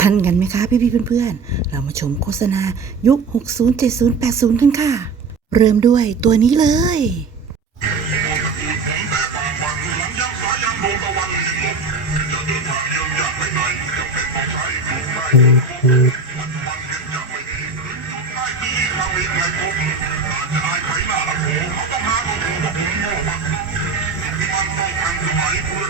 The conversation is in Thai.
ทันกันไหมคะพี่ๆเพื่อนๆ เรามาชมโฆษณายุค 60 70 80 กันค่ะ เริ่มด้วยตัวนี้เลยเขาต้องมาของผมผมโง่มันต้องทันสมัย